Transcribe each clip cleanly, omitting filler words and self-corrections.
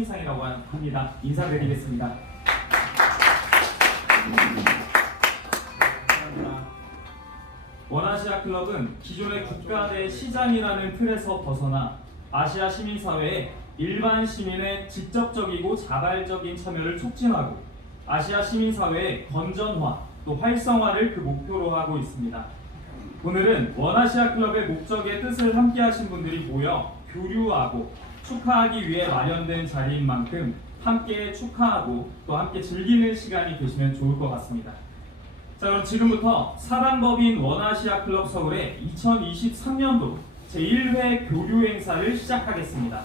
신인상이라고 합니다. 인사드리겠습니다. 원아시아 클럽은 기존의 국가 내 시장이라는 틀에서 벗어나 아시아 시민사회에 일반 시민의 직접적이고 자발적인 참여를 촉진하고 아시아 시민사회의 건전화 또 활성화를 그 목표로 하고 있습니다. 오늘은 원아시아 클럽의 목적의 뜻을 함께 하신 분들이 모여 교류하고 축하하기 위해 마련된 자리인 만큼 함께 축하하고 또 함께 즐기는 시간이 되시면 좋을 것 같습니다. 자, 그럼 지금부터 사단법인 원아시아 클럽 서울의 2023년도 제1회 교류 행사를 시작하겠습니다.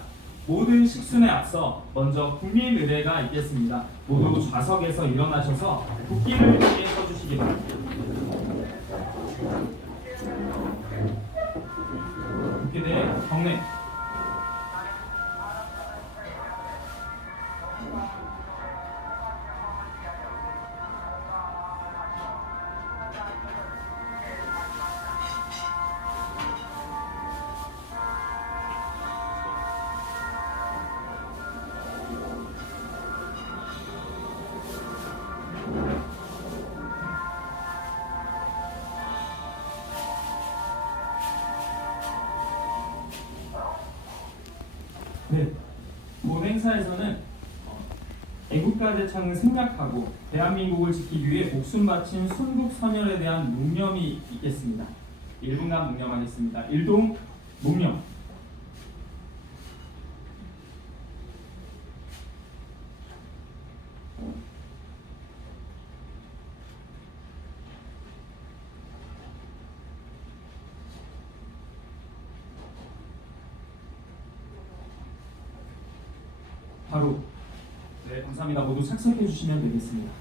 모든 식순에 앞서 먼저 국민 의례가 있겠습니다. 모두 좌석에서 일어나셔서 국기를 뒤에 서주시기 바랍니다. 국기대 경례. 네, 본 행사에서는 애국가 대창을 생략하고 대한민국을 지키기 위해 목숨 바친 순국 선열에 대한 묵념이 있겠습니다. 1분간 묵념하겠습니다. 일동 묵념. 바로. 네, 감사합니다. 모두 착석해 주시면 되겠습니다.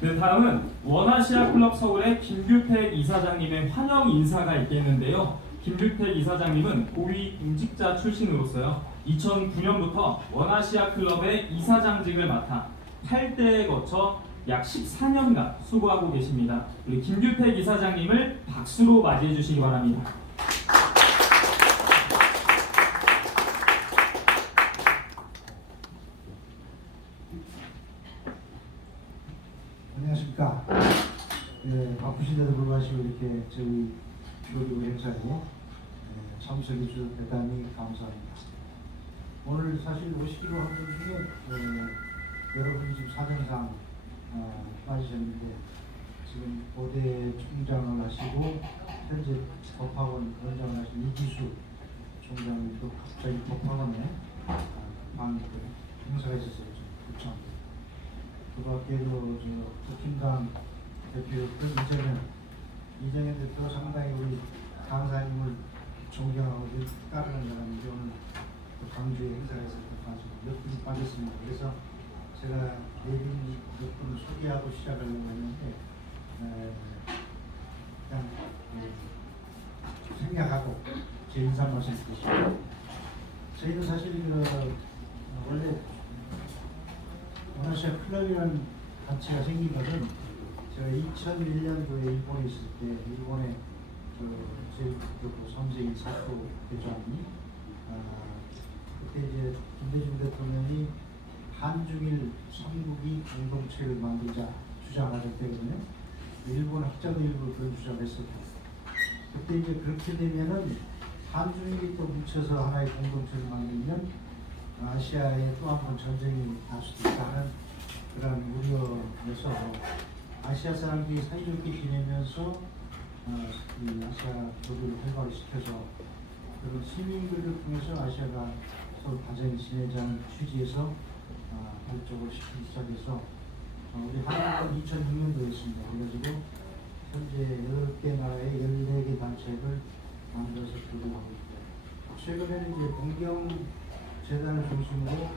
네, 다음은 원아시아 클럽 서울의 김규택 이사장님의 환영 인사가 있겠는데요. 김규택 이사장님은 고위 공직자 출신으로서요 2009년부터 원아시아 클럽의 이사장직을 맡아 8대에 거쳐 약 14년간 수고하고 계십니다. 우리 김규택 이사장님을 박수로 맞이해 주시기 바랍니다. 안녕하십니까. 바쁘신데도 불구하고 이렇게 저희 교류 행사에 참석해 주셔서 대단히 감사합니다. 오늘 사실 오시기로 한 분 중에 여러분이 지금 사정상 빠지셨는데 지금 고대 총장을 하시고 현재 법학원 원장을 하신 이기수 총장이 또 갑자기 법학원에 행사가 있었어요. 부처합니다. 그 밖에도 국힘당 대표였던 이정현 대표가 상당히 우리 강사님을 존경하고 따르는 사람인데 오늘 광주에 행사에서 몇 분이 빠졌습니다. 그래서 제가 몇 분을 소개하고 시작하려고 했는데 그냥 생략하고 제 인사 말씀 드리겠습니다. 저희는 사실 원래 원아시아 클럽이라는 단체가 생긴 것은 제가 2001년도에 일본에 있을 때 일본의 제일 선생인 사토 대장이 그때 이제 김대중 대통령이 한중일 삼국이 공동체를 만들자 주장하셨을 때거든요. 일본 학자도 일부 그런 주장을 했었고 그때 이제 그렇게 되면은 한중일이 또 뭉쳐서 하나의 공동체를 만들면 아시아에 또 한 번 전쟁이 날 수도 있다는 그런 우려에서 아시아 사람들이 사이좋게 지내면서 이 아시아 교류를 활발시켜서 그런 시민들을 통해서 아시아가 서로 다정히 지내자는 취지에서 발족을 시키기 시작해서 우리 한국은 2006년도였습니다. 그래가지고 현재 10개 나라의 14개 단체를 만들어서 교류하고 있고 최근에는 이제 동경 재단을 중심으로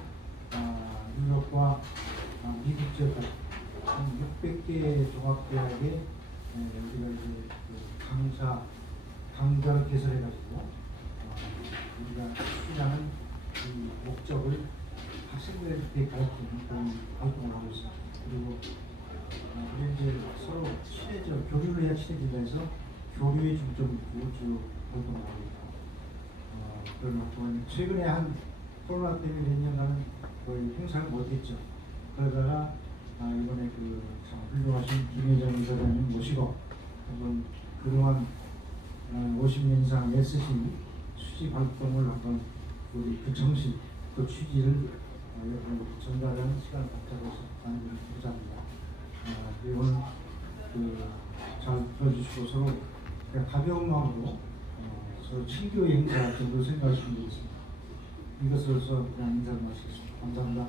유럽과 미국 지역 한 600개 종합대학에 우리가 이제 강좌를 개설해가지고 우리가 추진하는 이 목적을 학생들에게 가르치는 그런 활동을 하고 있습니다. 그리고 우리 이제 서로 교류를 해야 친해진다 해서 교류에 중점을 두고 주 활동을 하고 있다. 그렇고 최근에 한 코로나 때문에 몇 년간은 거의 행사를 못했죠. 그러다가 이번에 그 참 훌륭하신 김혜정 이사장님 모시고 한번 그동안 50년 이상 애쓰신 수집 활동을 한번 우리 그 정신, 그 취지를 여러분께 전달하는 시간을 갖자고 해서 만들어 감사합니다. 그리고 오늘 잘 들어주시고 서로 그냥 가벼운 마음으로 서로 친교의 행사 정도 생각하시면 되겠습니다. 이것으로서 그냥 인사를 마치겠습니다. 감사합니다.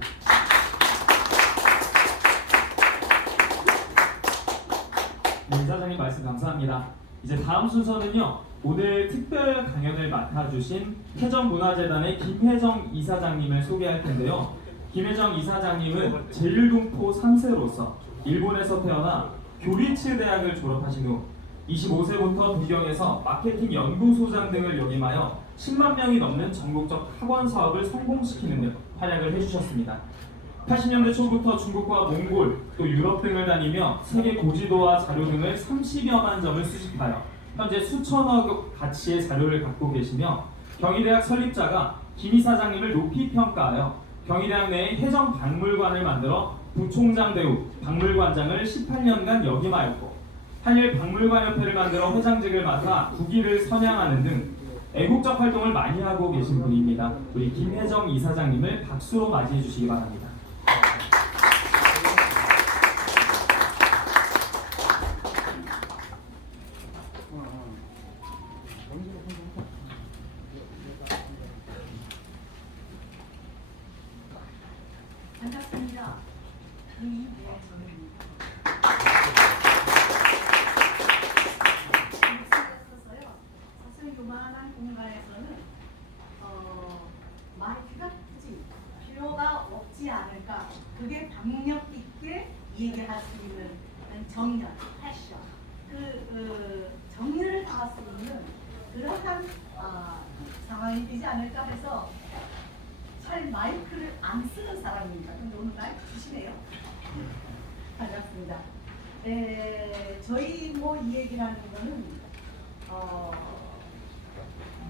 네, 이사장님 말씀 감사합니다. 이제 다음 순서는요. 오늘 특별 강연을 맡아주신 혜정문화재단의 김혜정 이사장님을 소개할 텐데요. 김혜정 이사장님은 제일동포 3세로서 일본에서 태어나 교리츠 대학을 졸업하신 후 25세부터 부경에서 마케팅 연구소장 등을 역임하여 10만 명이 넘는 전국적 학원 사업을 성공시키는 등 활약을 해주셨습니다. 80년대 초부터 중국과 몽골, 또 유럽 등을 다니며 세계 고지도와 자료 등을 30여만 점을 수집하여 현재 수천억 가치의 자료를 갖고 계시며 경희대학 설립자가 김 이사장님을 높이 평가하여 경희대학 내에 혜정박물관을 만들어 부총장 대우 박물관장을 18년간 역임하였고 한일박물관협회를 만들어 회장직을 맡아 국위를 선양하는 등 애국적 활동을 많이 하고 계신 분입니다. 우리 김혜정 이사장님을 박수로 맞이해 주시기 바랍니다. 반갑습니다. 있어서요. 사실 요만한 공간에서는 마이크가 굳이 필요가 없지 않을까. 그게 박력 있게 얘기할 수 있는 정연, 패션, 그 정연을 다할 수 있는 그러한 상황이 되지 않을까 해서 잘 마이크를 안 쓰는 사람입니다. 근데 오늘 마이크 주시네요. 반갑습니다. 저희 뭐 이 얘기라는 거는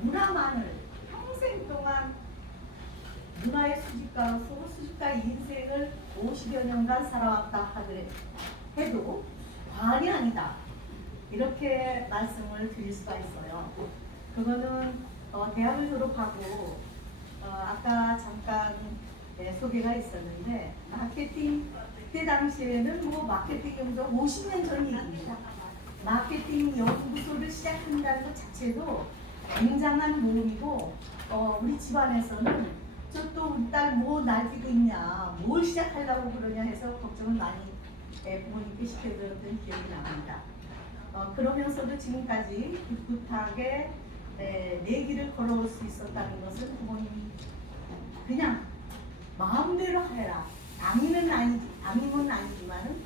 문화만을 평생 동안 문화의 수집가로서 수집가의 인생을 50여 년간 살아왔다 하더라도 해도 과언이 아니다. 이렇게 말씀을 드릴 수가 있어요. 그거는 대학을 졸업하고 아까 잠깐 소개가 있었는데 마케팅 그때 당시에는 뭐 마케팅 연구소 50년 전 얘기입니다. 마케팅 연구소를 시작한다는 것 자체도 굉장한 모험이고 우리 집안에서는 저 또 우리 딸 뭐 날뛰고 있냐 뭘 시작하려고 그러냐 해서 걱정을 많이 부모님께 시켜드렸던 기억이 납니다. 그러면서도 지금까지 꿋꿋하게 내 길을 걸어올 수 있었다는 것은 부모님이 그냥 마음대로 해라. 암임은 아니지만은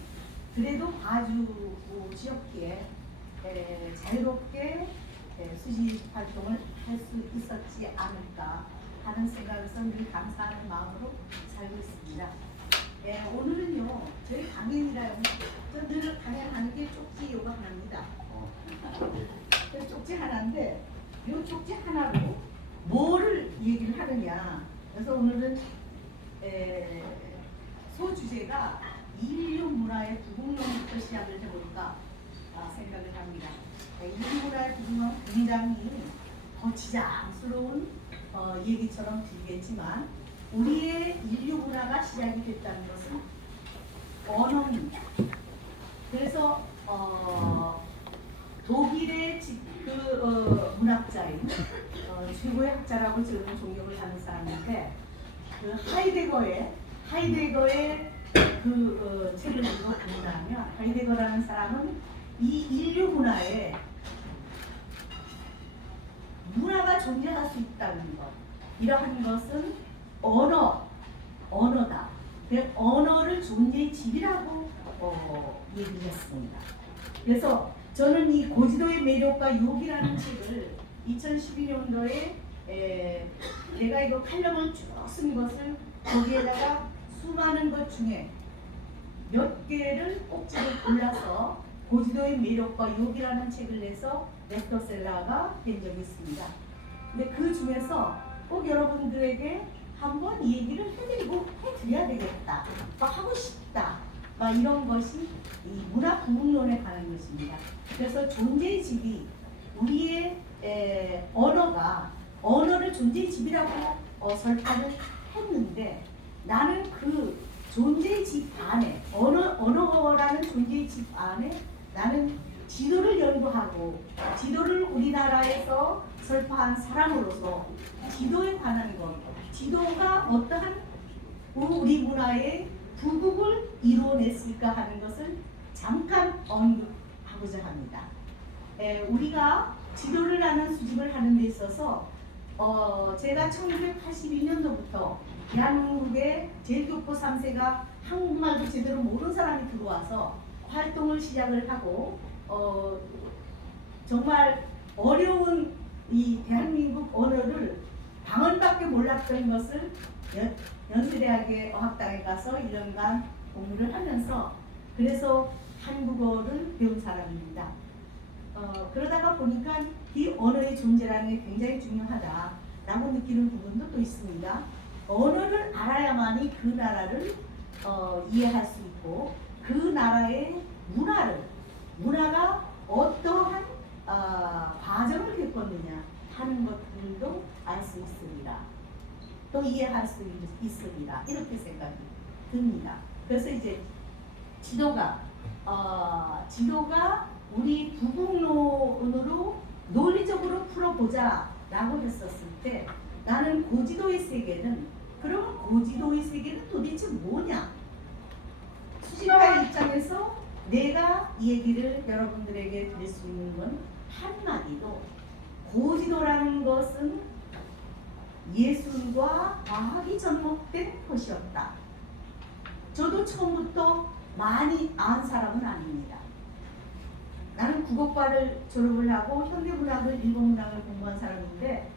그래도 봐주시었기에 자유롭게 수집 활동을 할 수 있었지 않을까 하는 생각에서 늘 감사하는 마음으로 살고 있습니다. 오늘은요 저희 강연이라요. 저 늘 강연하는 게 쪽지 요거 하나입니다. 쪽지 하나인데 이 쪽지 하나로 뭐를 얘기를 하느냐. 그래서 오늘은 소주제가 인류 문화의 부흥론부터 시작을 해볼까 생각을 합니다. 인류 문화의 부흥은 굉장히 거치장스러운 얘기처럼 들리겠지만 우리의 인류 문화가 시작이 됐다는 것은 언어입니다. 그래서 독일의 문학자인 최고의 학자라고 저는 존경을 하는 사람인데 그 하이데거의 그 책을 읽어본다면 하이데거라는 사람은 이 인류 문화에 문화가 존재할 수 있다는 것 이러한 것은 언어다. 그 언어를 존재의 집이라고 얘기를 했습니다. 그래서 저는 이 고지도의 매력과 욕이라는 책을 2012년도에 내가 이거 칼럼을 쭉 쓴 것을 거기에다가 수많은 것 중에 몇 개를 꼭지를 골라서 고지도의 매력과 욕이라는 책을 내서 베스트셀러가 된 적이 있습니다. 근데 그 중에서 꼭 여러분들에게 한번 이 얘기를 해드려야 되겠다. 막 하고 싶다. 막 이런 것이 이 문화 부흥론에 관한 것입니다. 그래서 존재의 집이 우리의 언어를 존재의 집이라고 설파를 했는데 나는 그 존재의 집 안에 언어라는 존재의 집 안에 나는 지도를 연구하고 지도를 우리나라에서 설파한 사람으로서 지도에 관한 것, 지도가 어떠한 우리 문화의 부국을 이루어냈을까 하는 것을 잠깐 언급하고자 합니다. 우리가 지도를 하는 수집을 하는 데 있어서 제가 1982년도부터 대한민국의 제일교포 3세가 한국말도 제대로 모르는 사람이 들어와서 활동을 시작을 하고 정말 어려운 이 대한민국 언어를 방언밖에 몰랐던 것을 연세대학의 어학당에 가서 1년간 공부를 하면서 그래서 한국어를 배운 사람입니다. 그러다가 보니까 이 언어의 존재라는 게 굉장히 중요하다라고 느끼는 부분도 또 있습니다. 언어를 알아야만이 그 나라를 이해할 수 있고 그 나라의 문화가 어떠한 과정을 겪었느냐 하는 것들도 알 수 있습니다. 또 이해할 수 있습니다. 이렇게 생각이 듭니다. 그래서 이제 지도가 우리 부국론으로 논리적으로 풀어보자 라고 했었을 때 나는 고지도의 세계는 그러면 고지도의 세계는 도대체 뭐냐? 수집가의 입장에서 내가 이 얘기를 여러분들에게 드릴 수 있는 건 한마디로 고지도라는 것은 예술과 과학이 접목된 것이었다. 저도 처음부터 많이 안 사람은 아닙니다. 나는 국어과를 졸업을 하고 현대문학을 일본문학을 공부한 사람인데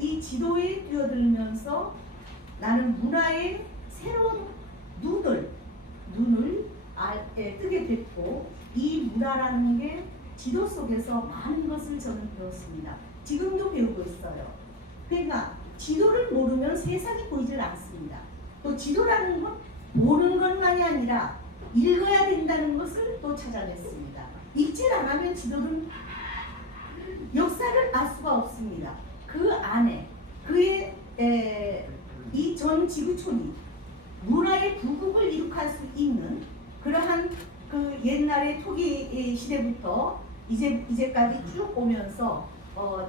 이 지도에 뛰어들면서 나는 문화의 새로운 눈을 뜨게 됐고 이 문화라는 게 지도 속에서 많은 것을 저는 배웠습니다. 지금도 배우고 있어요. 그러니까 지도를 모르면 세상이 보이질 않습니다. 또 지도라는 건 보는 것만이 아니라 읽어야 된다는 것을 또 찾아냈습니다. 읽질 않으면 지도는 역사를 알 수가 없습니다. 그 안에 그의 이 전 지구촌이 문화의 부국을 이룩할 수 있는 그러한 그 옛날의 토기 시대부터 이제까지 쭉 오면서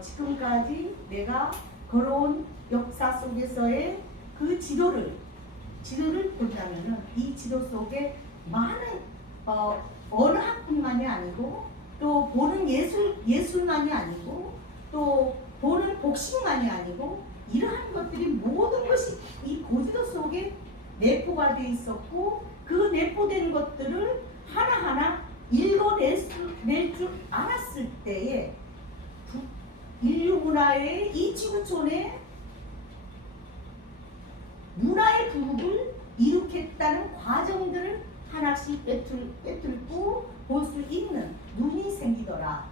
지금까지 내가 걸어온 역사 속에서의 그 지도를 본다면은 이 지도 속에 많은 언어학뿐만이 아니고 또 보는 예술만이 아니고 또 보는 복식만이 아니고 이러한 것들이 모든 것이 이 고지도 속에 내포가 돼 있었고 그 내포된 것들을 하나하나 읽어낼 줄 알았을 때에 인류 문화의 이 지구촌의 문화의 부국을 이룩했다는 과정들을 하나씩 꿰뚫고 볼 수 있는 눈이 생기더라.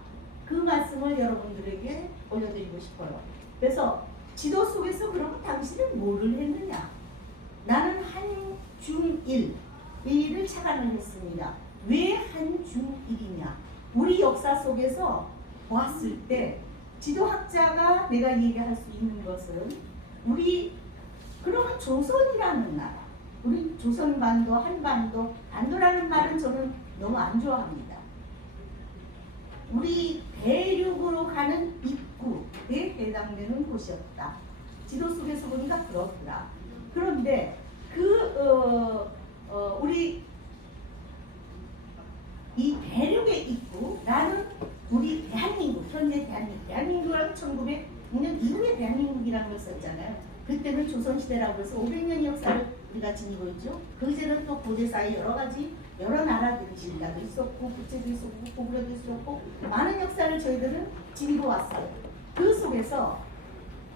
그 말씀을 여러분들에게 올려드리고 싶어요. 그래서 지도 속에서 그러면 당신은 뭐를 했느냐? 나는 한중일을 착안을 했습니다. 왜 한중일이냐? 우리 역사 속에서 보았을 때 지도학자가 내가 얘기할 수 있는 것은 그러면 조선이라는 나라, 우리 조선반도, 한반도, 반도라는 말은 저는 너무 안 좋아합니다. 우리 대륙으로 가는 입구에 해당되는 곳이었다. 지도 속에서 보니까 그렇더라. 그런데 우리 이 대륙의 입구라는 우리 대한민국, 현재 대한민국은 1900년 이후에 대한민국이라는 걸 썼잖아요. 그때는 조선시대라고 해서 500년의 역사를 우리가 지니고 있죠. 그 이제는 또 고대사의 여러 나라들이 신라도 있었고 부채도 있었고 고구려도 있었고 많은 역사를 저희들은 지니고 왔어요. 그 속에서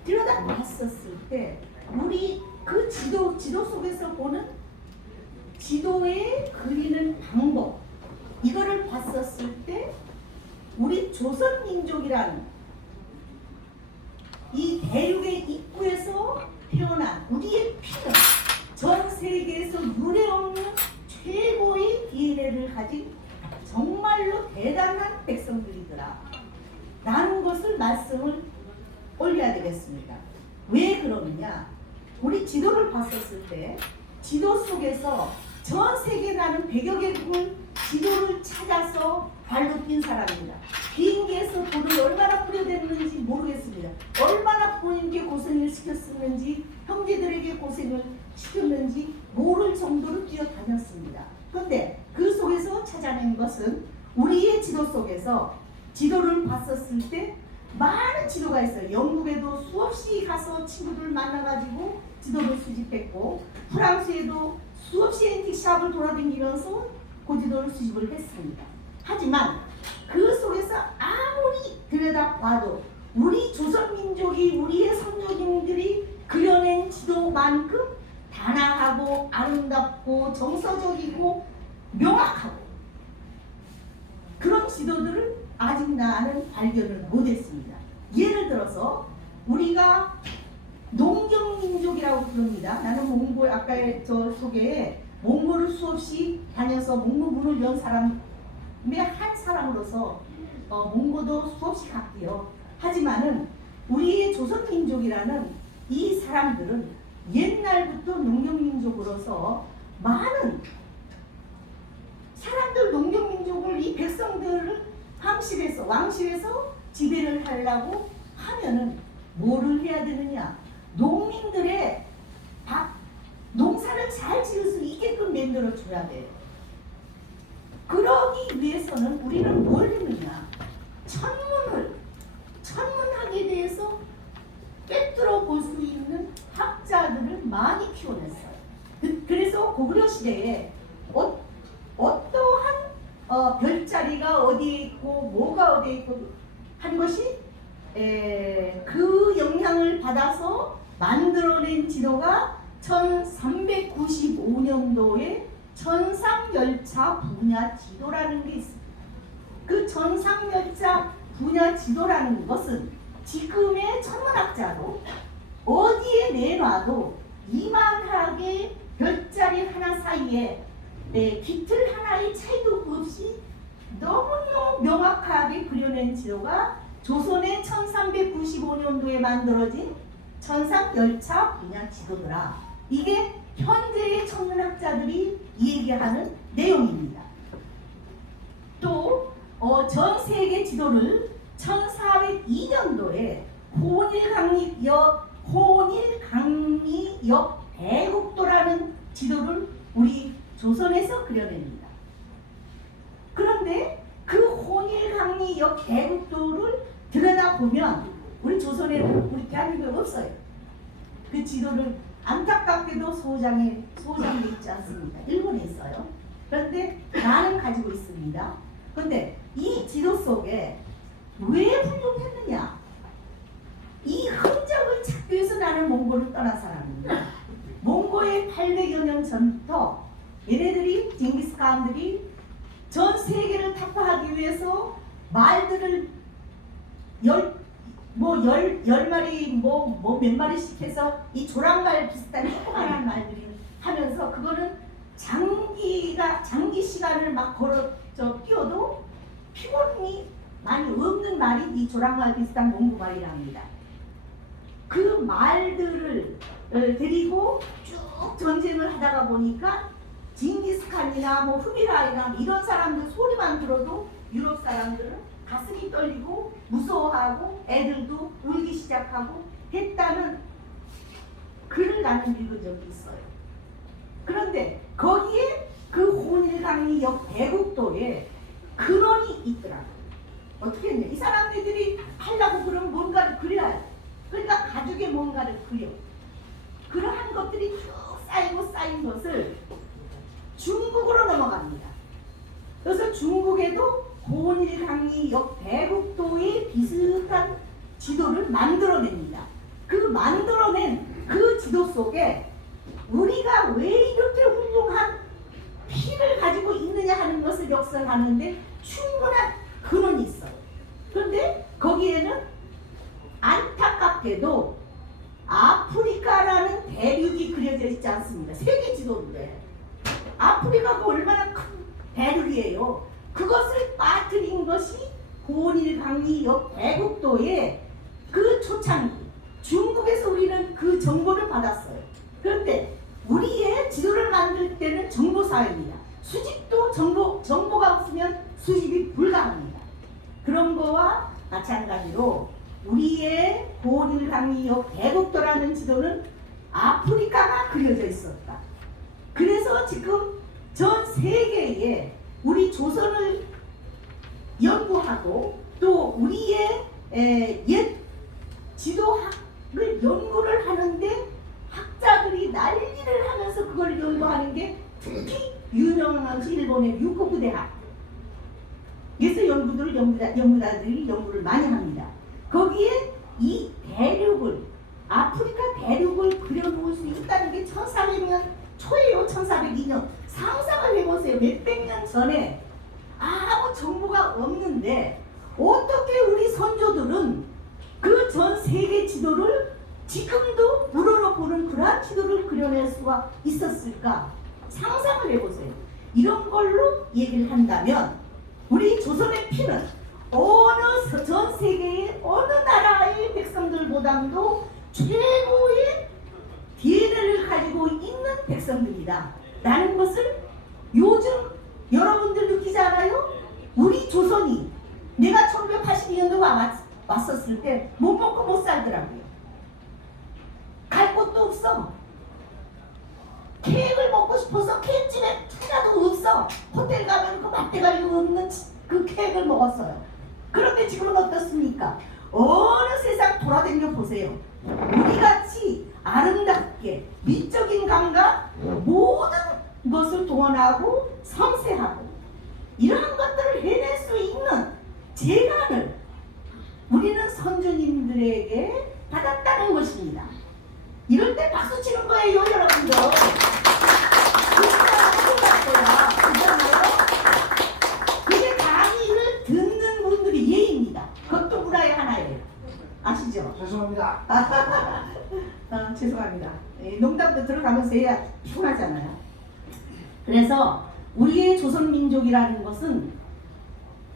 들여다봤었을 때 우리 그 지도 속에서 보는 지도에 그리는 방법 이거를 봤었을 때 우리 조선민족이라는 이 대륙의 입구에서 태어난 우리의 피는 전 세계에서 유례없는 최고의 DNA를 가진 정말로 대단한 백성들이더라 라는 것을 말씀을 올려야 되겠습니다. 왜 그러느냐? 우리 지도를 봤었을 때 지도 속에서 전 세계라는 100여 개국을 지도를 찾아서 발로 뛴 사람입니다. 비행기에서 돈을 얼마나 뿌려댔는지 모르겠습니다. 얼마나 부모님께 고생을 시켰었는지 형제들에게 고생을 시켰는지 모를 정도로 뛰어다녔습니다. 그런데 그 속에서 찾아낸 것은 우리의 지도 속에서 지도를 봤었을 때 많은 지도가 있어요. 영국에도 수없이 가서 친구들 만나가지고 지도를 수집했고 프랑스에도 수없이 앤틱샵을 돌아다니면서 그 지도를 수집을 했습니다. 하지만 그 속에서 아무리 들여다봐도 우리 조선민족이 우리의 선조님들이 그려낸 지도만큼 단아하고 아름답고 정서적이고 명확하고 그런 지도들을 아직 나는 발견을 못했습니다. 예를 들어서 우리가 농경민족이라고 부릅니다. 나는 몽골 아까 저 소개에 몽골을 수없이 다녀서 몽골문을 연 사람의 한 사람으로서 몽골도 수없이 갔고요. 하지만은 우리의 조선민족이라는 이 사람들은 옛날부터 농경민족으로서 많은 사람들 농경민족을 이 백성들을 왕실에서 지배를 하려고 하면은 뭐를 해야 되느냐? 농민들의 농사를 잘 지을 수 있게끔 만들어 줘야 돼요. 그러기 위해서는 우리는 뭘 했느냐? 천문학에 대해서 꿰뚫어 볼 수 있는 학자들을 많이 키워냈어요. 그래서 고구려 시대에 어떠한 별자리가 어디에 있고 뭐가 어디에 있고 한 것이 그 영향을 받아서 만들어낸 지도가 1395년도에 천상열차 분야 지도라는 게 있습니다. 그 천상열차 분야 지도라는 것은 지금의 천문학자도 어디에 내놔도 이만하게 별자리 하나 사이에 깃틀 하나의 차이도 없이 너무너무 명확하게 그려낸 지도가 조선의 1395년도에 만들어진 천상열차 분야 지도더라. 이게 현재의 천문학자들이 얘기하는 내용입니다. 또 전 세계 지도를 1402년도에 혼일강리역 대국도라는 지도를 우리 조선에서 그려냅니다. 그런데 그 혼일강리역 대국도를 들여다보면 우리 조선에는 우리 대한민국에 없어요. 그 지도를 안타깝게도 소장돼 있지 않습니다. 일본에 있어요. 그런데 나는 가지고 있습니다. 그런데 이 지도 속에 왜 훌륭했느냐? 이 흔적을 찾기 위해서 나는 몽골을 떠난 사람입니다. 몽골의 800여 년 전부터 얘네들이 징기스칸들이 전 세계를 타파하기 위해서 말들을 열 마리 몇 마리씩 해서 이 조랑말 비슷한 조그만한 말들이 하면서 그거는 장기 시간을 막 뛰어도 피곤이 많이 없는 말이 이 조랑말 비슷한 몽고말이랍니다. 그 말들을 데리고 쭉 전쟁을 하다가 보니까 징기스칸이나 후비라이나 이런 사람들 소리만 들어도 유럽 사람들은 가슴이 떨리고 무서워하고 애들도 울기 시작하고 했다는 글을 나는 읽은 적이 있어요. 그런데 거기에 그 혼일강리역 대국도에 근원이 있더라고요. 어떻게 했냐? 이 사람들이 하려고 그러면 뭔가를 그려야 돼. 그러니까 가죽에 뭔가를 그려. 그러한 것들이 쭉 쌓인 것을 중국으로 넘어갑니다. 그래서 중국에도 혼일강리역 대국도의 비슷한 지도를 만들어냅니다. 그 만들어낸 그 지도 속에 우리가 왜 이렇게 훌륭한 피를 가지고 있느냐 하는 것을 역설하는데 충분한 근원이 있어요. 그런데 거기에는 안타깝게 밖에도 아프리카라는 대륙이 그려져 있지 않습니다. 세계 지도인데 아프리카가 얼마나 큰 대륙이에요. 그것을 빠뜨린 것이 고릴강리 옆 대국도의 그 초창기 중국에서 우리는 그 정보를 받았어요. 그런데 우리의 지도를 만들 때는 정보사회입니다. 수집도 정보가 없으면 수집이 불가합니다. 그런 거와 마찬가지로 우리의 고릴강리 옆 대국도라는 지도는 아프리카가 그려져 있었다. 그래서 지금 전 세계에 우리 조선을 연구하고 또 우리의 옛 지도학을 연구를 하는데 학자들이 난리를 하면서 그걸 연구하는 게 특히 유명한 것이 일본의 유코부대학. 그래서 연구자들이 연구를 많이 합니다. 거기에 이 대륙을 아프리카 대륙을 그려놓을 수 있다는 게 1400년 초예요. 1402년 상상을 해보세요. 몇백 년 전에 아무 정보가 없는데 어떻게 우리 선조들은 그 전 세계 지도를 지금도 우러러보는 그러한 지도를 그려낼 수가 있었을까? 상상을 해보세요. 이런 걸로 얘기를 한다면 우리 조선의 피는 어느 전 세계의 어느 나라의 백성들보다도 최고의 DNA를 가지고 있는 백성들이다 라는 것을 요즘 여러분들 느끼지 않아요? 우리 조선이 내가 1982년도가 왔었을 때 못 먹고 못 살더라고요. 갈 곳도 없어. 케이크를 먹고 싶어서 케이크집에 하나도 없어. 호텔 가면 그 맛대가리 없는 그 케이크를 먹었어요. 그런데 지금은 어떻습니까? 어느 세상 돌아다녀 보세요. 우리같이 아름답게 미적인 감각 모든 것을 동원하고 섬세하고 이러한 것들을 해낼 수 있는 재간을 우리는 선조님들에게 받았다는 것입니다. 이럴 때 박수 치는 거예요, 여러분들. 그게 강의를 듣는 분들이 예입니다. 그것도 문화의 하나예요. 아시죠? 죄송합니다. 죄송합니다. 농담도 들어가면서 해야 피곤하잖아요. 그래서 우리의 조선민족이라는 것은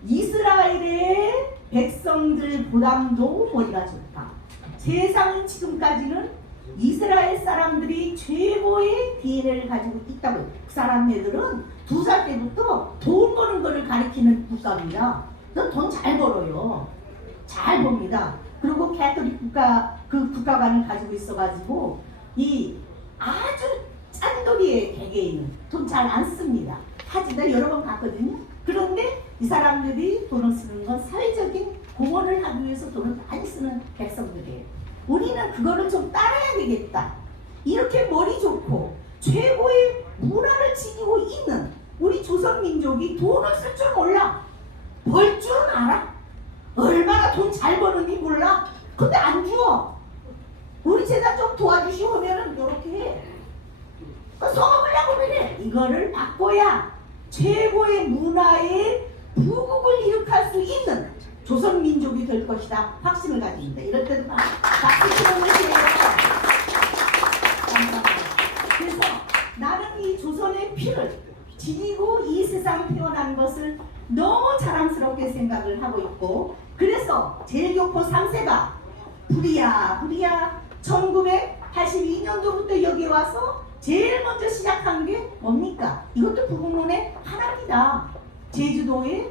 이스라엘의 백성들보다도 머리가 좋다. 세상은 지금까지는 이스라엘 사람들이 최고의 DNA를 가지고 있다고. 그 사람들은 2살 때부터 돈 버는 거를 가리키는 국가입니다. 돈 잘 벌어요. 잘 봅니다. 그리고 캐톨릭 국가관을 가지고 있어가지고 이 아주 짠돌이의 개개인은 돈 잘 안 씁니다. 하지만 여러 번 봤거든요. 그런데 이 사람들이 돈을 쓰는 건 사회적인 공헌을 하기 위해서 돈을 많이 쓰는 백성들이에요. 우리는 그거를 좀 따라야 되겠다. 이렇게 머리 좋고 최고의 문화를 지니고 있는 우리 조선민족이 돈을 쓸 줄 몰라. 벌 줄은 알아. 얼마나 돈 잘 버는지 몰라. 근데 안 줘. 우리 제자 좀 도와주시오 하면은 이렇게 해. 써먹으려고 그래. 이거를 바꿔야 최고의 문화의 부국을 일으킬 수 있는 조선민족이 될 것이다. 확신을 가집니다. 이럴 때도 박수 치는 것이에요. 감사합니다. 그래서 나는 이 조선의 피를 지니고 이 세상 태어난 것을 너무 자랑스럽게 생각을 하고 있고, 그래서 제일교포 3세가 부리야 1982년도부터 여기 와서 제일 먼저 시작한 게 뭡니까? 이것도 부국론의 하나입니다. 제주도에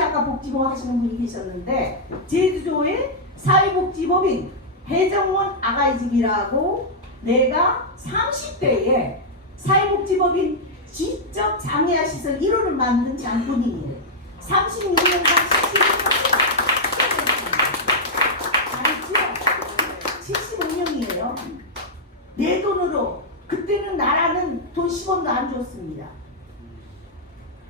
아까 복지법 하시는 분이 계셨는데, 제주도의 사회복지법인 해정원 아가이집이라고 내가 30대에 사회복지법인 지적 장애아 시설 1호를 만든 장본인이에요. 36년간 75년이에요. 내 돈으로. 그때는 나라는 돈 10원도 안 줬습니다.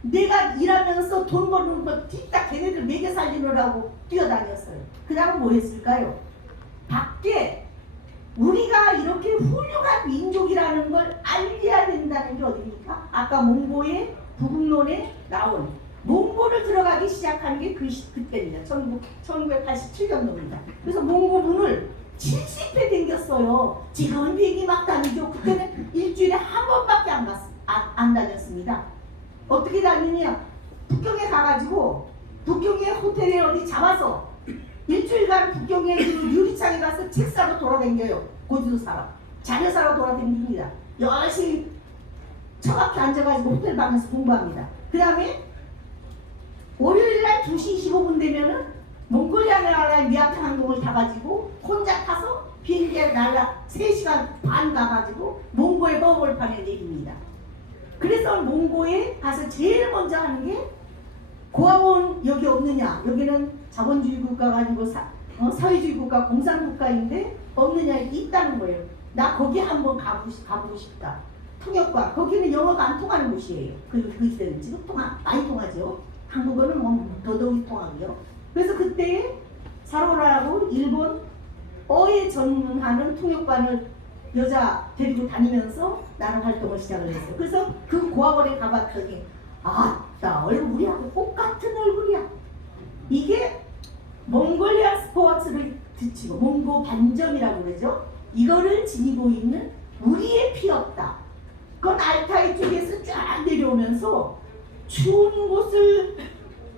내가 일하면서 돈 버는 거 뒤딱 걔네들 먹여 살리느라고 뛰어다녔어요. 그 다음 뭐 했을까요? 밖에 우리가 이렇게 훌륭한 민족이라는 걸 알려야 된다는 게 어디입니까? 아까 몽고의 부국론에 나온 몽고를 들어가기 시작한 게 그때입니다. 1987년도입니다. 그래서 몽고문을 70회 댕겼어요. 지금은 비행기 막 다니죠. 그때는 일주일에 한 번밖에 안 다녔습니다. 어떻게 다니냐? 북경에 가가지고 북경에 호텔에 어디 잡아서 일주일간 북경에 그 유리창에 가서 책 사러 돌아다녀요. 고지도 사러, 자료 사러 돌아다닙니다. 열심히 처박혀 앉아가지고 호텔 방에서 공부합니다. 그 다음에 월요일날 2시 25분 되면은 몽골리아 나라의 미아트 항공을 타가지고 혼자 타서 비행기에 날라 3시간 반 가가지고 몽고의 버벌판에 내립니다. 그래서 몽고에 가서 제일 먼저 하는 게 고아원 여기 없느냐? 여기는 자본주의 국가가 아니고 사회주의 국가, 공산국가인데 없느냐? 있다는 거예요. 나 거기 한번 가보고 싶다. 통역과 거기는 영어가 안 통하는 곳이에요. 그 시대는 지금 많이 통하죠. 한국어는 뭐 더더욱 통하고요. 그래서 그때 사로라라고 일본 어에 전문하는 통역관을 여자 데리고 다니면서 나는 활동을 시작을 했어요. 그래서 그 고아원에 가봤더니 아따 얼굴이하고 똑같은 얼굴이야. 이게 몽골리아 스포츠를 뒤치고 몽고 반점이라고 그러죠. 이거를 지니고 있는 우리의 피였다. 그건 알타이 쪽에서 쫙 내려오면서 추운 곳을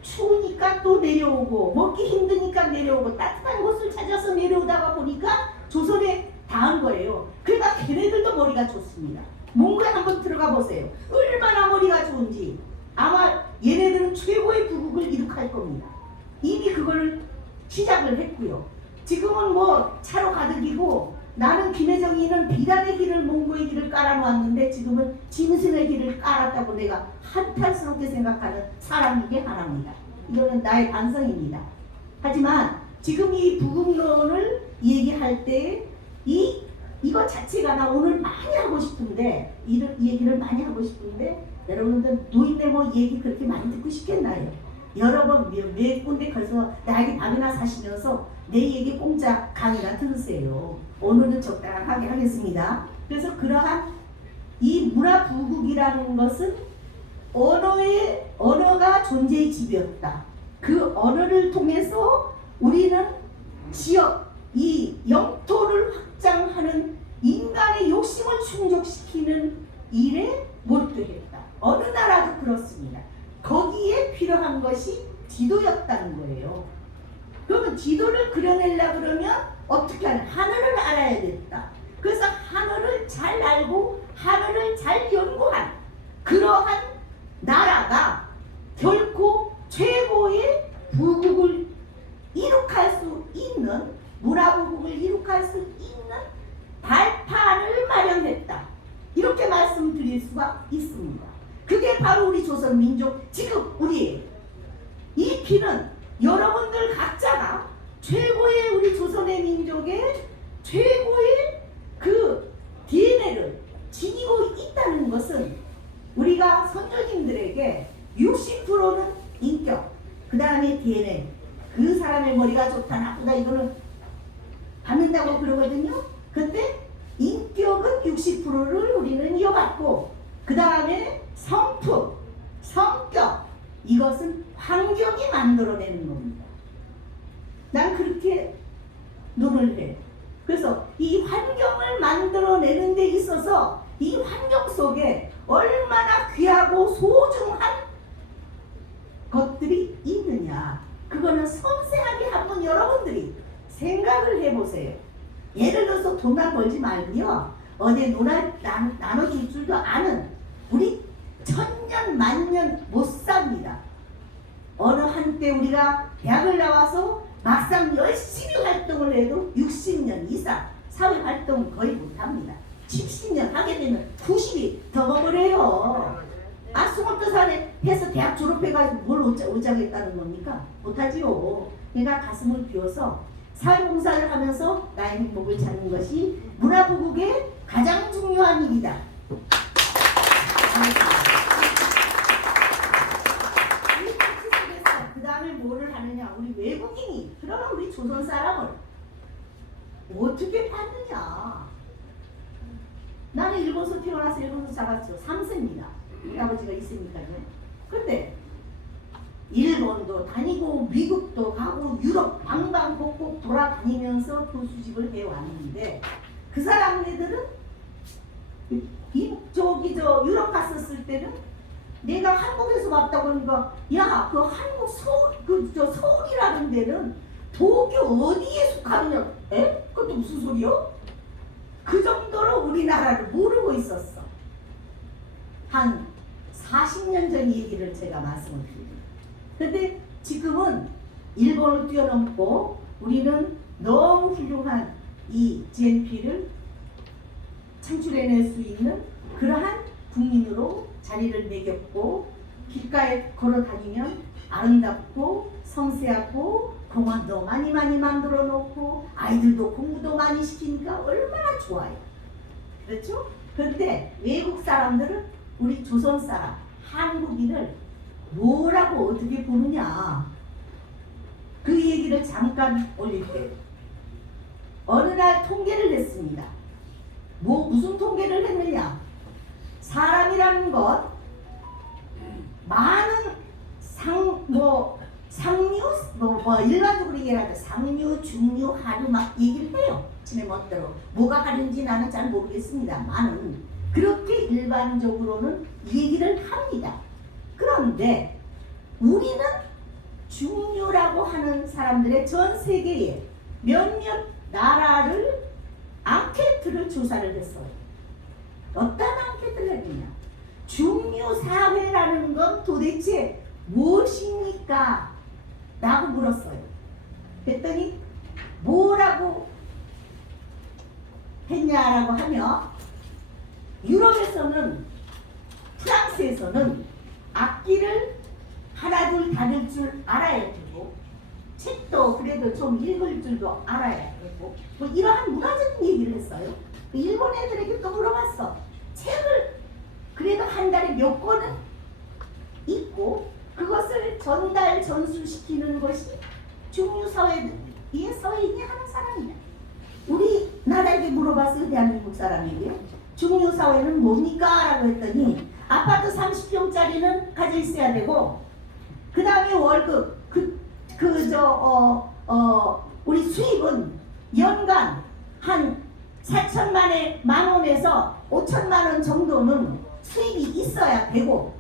추우니까 또 내려오고 먹기 힘드니까 내려오고 따뜻한 곳을 찾아서 내려오다가 보니까 조선에 닿은 거예요. 그러니까 걔네들도 머리가 좋습니다. 몽골에 한번 들어가 보세요. 얼마나 머리가 좋은지. 아마 얘네들은 최고의 부국을 이룩할 겁니다. 이미 그걸 시작을 했고요. 지금은 뭐 차로 가득이고 나는 김혜정이는 비단의 길을 몽고의 길을 깔아놓았는데 지금은 짐승의 길을 깔았다고 내가 한탄스럽게 생각하는 사람 중에 하나입니다. 이거는 나의 반성입니다. 하지만 지금 이 부국론을 얘기할 때 이거 자체가 나 오늘 많이 하고 싶은데 이 얘기를 많이 하고 싶은데 여러분들 노인네 뭐 얘기 그렇게 많이 듣고 싶겠나요? 여러 번 몇 군데 가서 나에게 밥이나 사시면서 내 얘기 공짜 강의나 들으세요. 오늘은 적당하게 하겠습니다. 그래서 그러한 이 문화 부국이라는 것은 언어가 존재의 집이었다. 그 언어를 통해서 우리는 지역, 이 영토를 확장하는 인간의 욕심을 충족시키는 일에 몰두했다. 어느 나라도 그렇습니다. 거기에 필요한 것이 지도였다는 거예요. 그러면 지도를 그려내려고 그러면 어떻게 하냐? 하늘을 알아야 됐다. 그래서 하늘을 잘 알고 하늘을 잘 연구한 그러한 나라가 결코 최고의 부국을 이룩할 수 있는 문화부국을 이룩할 수 있는 발판을 마련했다. 이렇게 말씀드릴 수가 있습니다. 그게 바로 우리 조선 민족 지금 우리예요. 이 피는 여러분들 각자가 최고의 우리 조선의 민족의 최고의 그 DNA를 지니고 있다는 것은 우리가 선조님들에게 60%는 인격, 그 다음에 DNA, 그 사람의 머리가 좋다 나쁘다 이거는 받는다고 그러거든요. 근데 인격은 60%를 우리는 이어받고 그 다음에 성품, 성격 이것은 환경이 만들어내는 겁니다. 난 그렇게 논을 해. 그래서 이 환경을 만들어내는 데 있어서 이 환경 속에 얼마나 귀하고 소중한 것들이 있느냐 그거는 섬세하게 한번 여러분들이 생각을 해보세요. 예를 들어서 돈만 벌지 말고요. 어디 나눠줄 줄도 아는 우리 천년 만년 못 삽니다. 어느 한때 우리가 대학을 나와서 막상 열심히 활동을 해도 60년 이상 사회 활동 거의 못합니다. 70년 하게 되면 90이 더 먹으래요. 22살에 해서 대학 졸업해가지고 뭘 오자겠다는 겁니까? 못하지요. 그러니까 가슴을 비워서 사회봉사를 하면서 나의 행복을 찾는 것이 문화부국의 가장 중요한 일이다. 그 다음에 뭐를 하느냐? 우리 외국인이 그러면 우리 조선 사람을 어떻게 받느냐? 나는 일본에서 태어나서 일본에서 자랐죠. 3세입니다. 우리 아버지가 있으니까요. 근데 일본도 다니고 미국도 가고 유럽 방방곡곡 돌아다니면서 교수직을 해왔는데 그 사람네들은 저 유럽 갔었을 때는 내가 한국에서 왔다고 하니까 야 그 한국 저 서울이라는 데는 도쿄 어디에 속하느냐? 에? 그것도 무슨 소리요? 그 정도로 우리나라를 모르고 있었어. 한 40년 전 얘기를 제가 말씀을 드립니다. 근데 지금은 일본을 뛰어넘고 우리는 너무 훌륭한 이 GNP를 창출해낼 수 있는 그러한 국민으로 자리를 매겼고 길가에 걸어 다니면 아름답고 섬세하고 공원도 많이 만들어 놓고 아이들도 공부도 많이 시키니까 얼마나 좋아요. 그렇죠? 그런데 외국 사람들은 우리 조선 사람, 한국인을 뭐라고 어떻게 보느냐. 그 얘기를 잠깐 올릴게요. 어느 날 통계를 했습니다. 무슨 통계를 했느냐. 사람이라는 것 많은 일반적으로 얘기하죠. 상류, 중류, 하류 막 얘기를 해요. 지네 멋대로. 뭐가 하류인지 나는 잘 모르겠습니다만은 그렇게 일반적으로는 얘기를 합니다. 그런데 우리는 중류라고 하는 사람들의 전 세계에 몇몇 나라를 앙케이트를 조사를 했어요. 어떤 앙케이트를 했느냐. 중류 사회라는 건 도대체 무엇입니까? 라고 물었어요. 그랬더니 뭐라고 했냐라고 하면 유럽에서는 프랑스에서는 악기를 하나 둘 다룰 줄 알아야 되고 책도 그래도 좀 읽을 줄도 알아야 되고 뭐 이러한 문화적인 얘기를 했어요. 일본 애들에게 또 물어봤어. 책을 그래도 한 달에 몇 권은 읽고 그것을 전수시키는 것이 중류사회의 서인이 하는 사람이야. 우리나라에게 물어봤어요. 대한민국 사람에게. 중류사회는 뭡니까? 라고 했더니 아파트 30평짜리는 가져 있어야 되고 그 다음에 월급 우리 수입은 연간 한 4천만에 10,000원에서 5천만 원 정도는 수입이 있어야 되고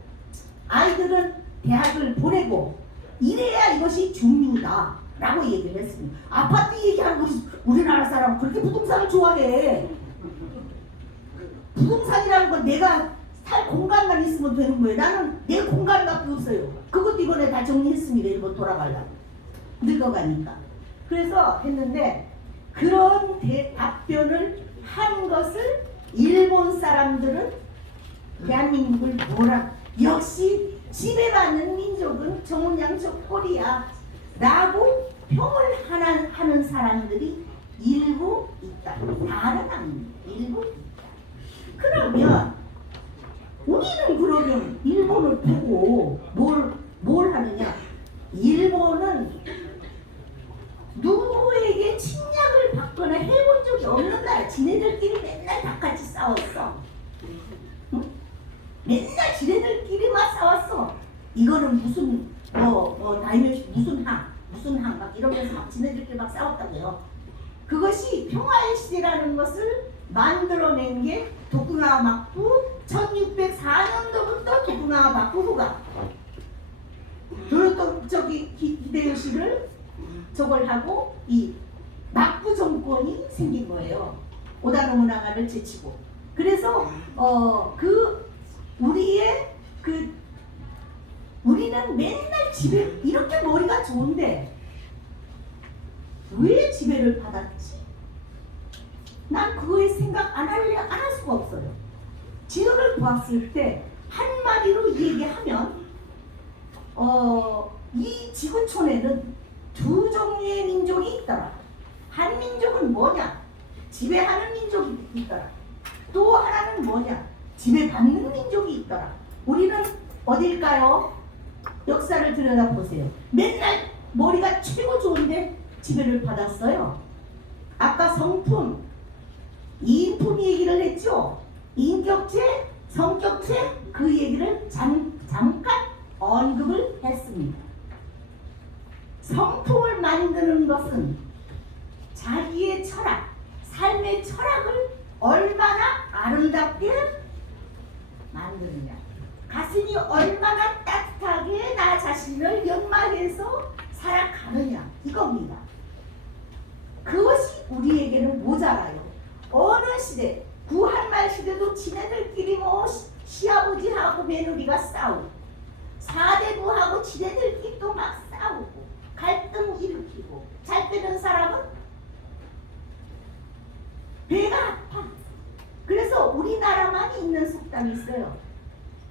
아이들은 대학을 보내고 이래야 이것이 중류다 라고 얘기를 했습니다. 아파트 얘기하는 우리나라 사람 그렇게 부동산을 좋아해. 부동산이라는 건 내가 살 공간만 있으면 되는 거예요. 나는 내 공간밖에 없어요. 그것도 이번에 다 정리했습니다. 일본 돌아가려고. 늙어가니까. 그래서 했는데 그런 답변을 한 것을 일본 사람들은 대한민국을 역시 지배받는 민족은 정운양쪽 꼴이야 라고 평을 하는 사람들이 일부 있다. 다는 아닙니다. 일부 있다. 그러면 우리는 그러면 일본을 보고 뭘 하느냐. 일본은 누구에게 침략을 받거나 해본 적이 없는 나라. 지네들끼리 맨날 다 같이 싸웠어. 응? 맨날 지네들끼리만 싸웠어. 이거는 무슨 다이면시 무슨 항 막 이러면서 막 지네들끼리 막 싸웠다고요. 그것이 평화의 시대라는 것을 만들어낸 게 도쿠가와 막부 1604년도부터 도쿠가와 막부 후가 히데요시를 저걸 하고 이 막부 정권이 생긴 거예요. 오다 노부나가를 제치고. 그래서 우리는 맨날 지배 이렇게 머리가 좋은데 왜 지배를 받았지? 난 그거에 생각 안 할 수가 없어요. 지도를 보았을 때 한마디로 얘기하면 이 지구촌에는 두 종류의 민족이 있더라. 한 민족은 뭐냐? 지배하는 민족이 있더라. 또 하나는 뭐냐? 지배받는 민족이 있더라. 우리는 어딜까요? 역사를 들여다보세요. 맨날 머리가 최고 좋은데 지배를 받았어요. 아까 성품, 인품 얘기를 했죠. 인격체, 성격체 그 얘기를 잠깐 언급을 했습니다. 성품을 만드는 것은 자기의 철학, 삶의 철학을 얼마나 아름답게 만드느냐, 가슴이 얼마나 따뜻하게 나 자신을 연마해서 살아가느냐, 이겁니다. 그것이 우리에게는 모자라요. 어느 시대, 구한말 시대도 지네들끼리 뭐 시아버지하고 며느리가 싸우고, 사대부하고 지네들끼리 또 막 싸우고 갈등 일으키고, 잘 되는 사람은 배가 아파. 그래서 우리나라만 있는 속담이 있어요.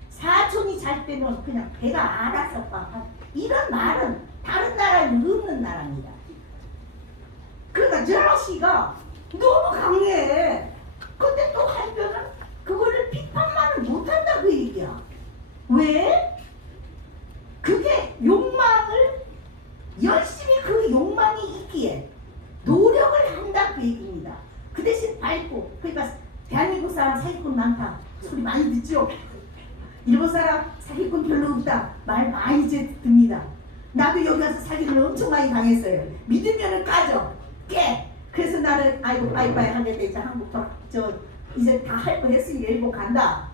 사촌이 잘 때는 그냥 배가 알아서 빡. 이런 말은 다른 나라에 없는 나라입니다. 그러니까 러시아가 너무 강해. 근데 또 한편은 그거를 비판만을 못한다 그 얘기야. 왜? 그게 욕망을 열심히 그 욕망이 있기에 노력을 한다 그 얘기입니다. 그 대신 밝고, 그러니까 대한민국 사람 사기꾼 많다 소리 많이 듣죠. 일본 사람 사기꾼 별로 없다 말 많이 듣습니다. 나도 여기 와서 사기를 엄청 많이 당했어요. 믿으면은 까져 깨. 그래서 나는 아이고 빠이빠이 하게 되자 한국 저 이제 다 할 거 했으니 일본 간다.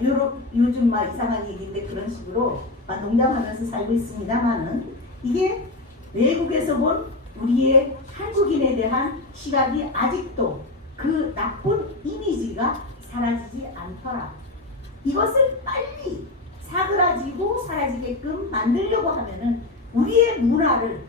유럽 요즘 막 이상한 얘기인데 그런 식으로 농담하면서 살고 있습니다만은, 이게 외국에서 본 우리의 한국인에 대한 시각이 아직도 그 나쁜 이미지가 사라지지 않더라. 이것을 빨리 사그라지고 사라지게끔 만들려고 하면은 우리의 문화를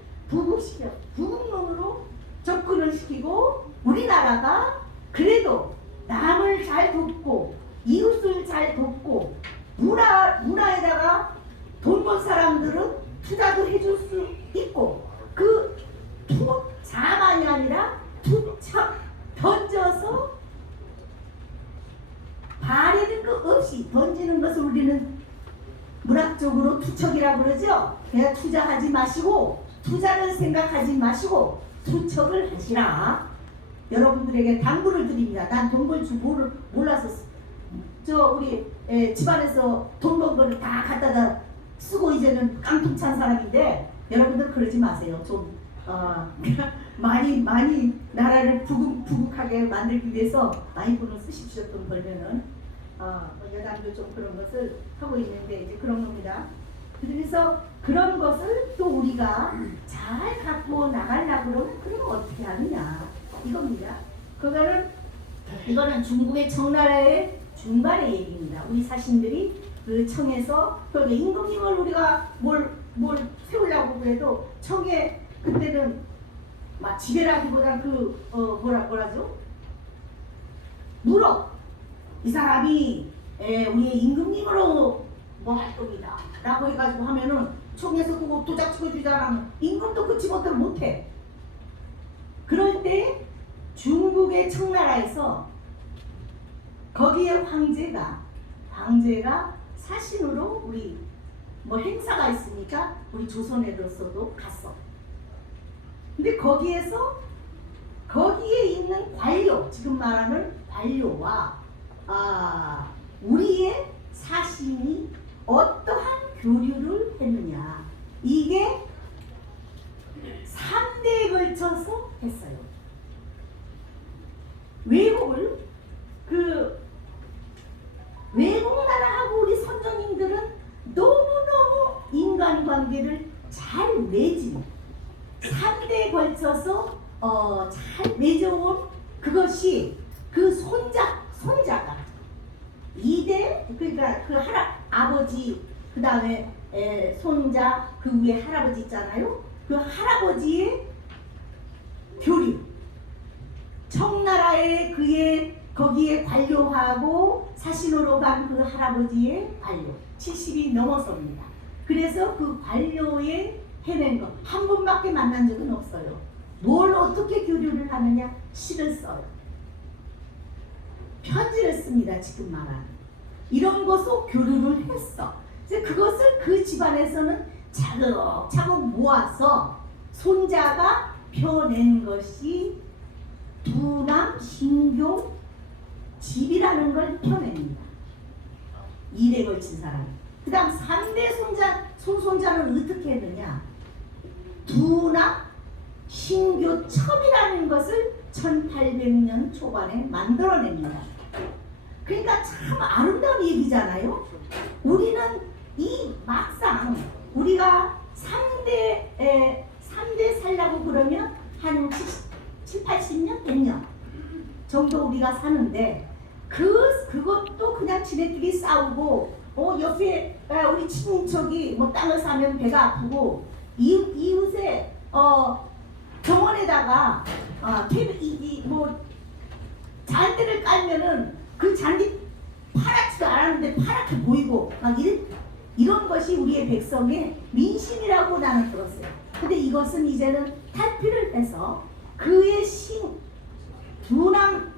부국론으로 접근을 시키고, 우리나라가 그래도 남을 잘 돕고 이웃을 잘 돕고 문화에다가 돈 번 사람들은 투자도 해줄 수 있고, 그 투자만이 아니라 투척 던져서 바라는 것 없이 던지는 것을 우리는 문학적으로 투척이라고 그러죠. 그냥 투자하지 마시고, 투자를 생각하지 마시고 투척을 하시라. 여러분들에게 당부를 드립니다. 난 돈 벌 줄 몰라서 우리 집안에서 돈 번 거를 다 갖다다 쓰고 이제는 깡통 찬 사람인데, 여러분들 그러지 마세요. 좀 많이 나라를 부국하게 만들기 위해서 많이 돈을 쓰십시오. 돈 벌면은 여당도 좀 그런 것을 하고 있는데 이제 그런 겁니다. 그래서 그런 것을 또 우리가 잘 갖고 나가려고 그러면 어떻게 하느냐, 이겁니다. 이거는 중국의 청나라의 중반의 얘기입니다. 우리 사신들이 그 청에서 그 임금님을 우리가 뭘 세우려고 그래도 청에 그때는 막 지배라기보다 뭐라죠? 물어. 이 사람이 우리의 임금님으로 뭐 할 겁니다 라고 해가지고 하면은 청에서 그거 도장 찍어주잖아. 임금도 그 직업들 못해. 그럴 때 중국의 청나라에서 거기에 황제가 사신으로 우리 뭐 행사가 있으니까 우리 조선에서도 갔어. 근데 거기에 있는 관료, 지금 말하는 관료와 우리의 사신이 어떠한 교류를 했느냐, 이게 3대에 걸쳐서 했어요. 외국 나라하고 우리 선조님들은 너무너무 인간관계를 잘 맺은 3대에 걸쳐서 잘 맺어온 그것이 그 손자가 2대, 그러니까 그 아버지, 그 다음에 손자, 그 위에 할아버지 있잖아요. 그 할아버지의 교류, 청나라의 거기에 관료하고 사신으로 간 그 할아버지의 관료 70이 넘어섭니다. 그래서 그 관료의 해낸 거 한 번밖에 만난 적은 없어요. 뭘 어떻게 교류를 하느냐? 시를 써요. 편지를 씁니다. 지금 말하는 이런 것으로 교류를 했어. 이제 그것을 그 집안에서는 차곡차곡 모아서 손자가 펴낸 것이 두남 신교 집이라는 걸 펴냅니다. 2대 걸친 사람. 그 다음 3대 손자는 어떻게 했느냐? 두나 신교첩이라는 것을 1800년 초반에 만들어냅니다. 그러니까 참 아름다운 얘기잖아요. 우리는 이 막상 우리가 3대 살라고 그러면 한 7, 80년, 100년 정도 우리가 사는데 그것도 그냥 지네끼리 싸우고 옆에 우리 친인척이 뭐 땅을 사면 배가 아프고 이웃에 정원에다가 뭐 잔디를 깔면은 그 잔디 파랗지도 않았는데 파랗게 보이고 막 이런 것이 우리의 백성의 민심이라고 나는 들었어요. 근데 이것은 이제는 탈피를 해서 그의 두남